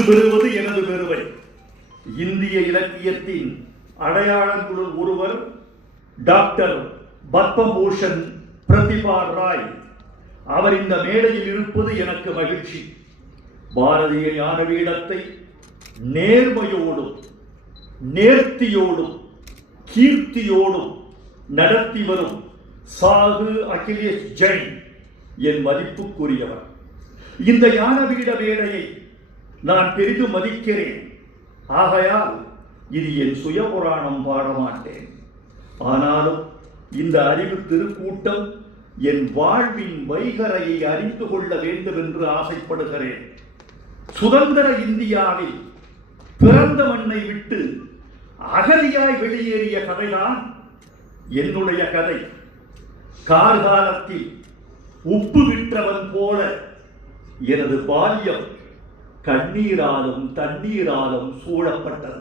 இன்று பெறுவது எனது பெருமை. இந்திய இலக்கியத்தின் அடையாளங்களுள் ஒருவர் டாக்டர் பத்மபூஷன் பிரதிபா ராய். அவர் இந்த மேடையில் இருப்பது எனக்கு மகிழ்ச்சி. பாரதிய ஞானபீடத்தை நேர்மையோடும் நேர்த்தியோடும் கீர்த்தியோடும் நடத்தி வரும் சாகு அகிலேஷ் ஜெயின் என் மதிப்புக்குரியவர். இந்த ஞானபீட மேடையை நான் பெரிதும் மதிக்கிறேன். ஆகையால் இது என் சுய புராணம் பாட மாட்டேன். ஆனாலும் இந்த அறிவு திருக்கூட்டம் என் வாழ்வின் வைகரையை அறிந்து கொள்ள வேண்டும் என்று ஆசைப்படுகிறேன். சுதந்திர இந்தியாவில் பிறந்த மண்ணை விட்டு அகதியாய் வெளியேறிய கதைதான் என்னுடைய கதை. கார்காலத்தில் உப்பு விற்றவன் போல எனது பால்யம் கண்ணீராலும் தண்ணீராலும் சூழப்பட்டது.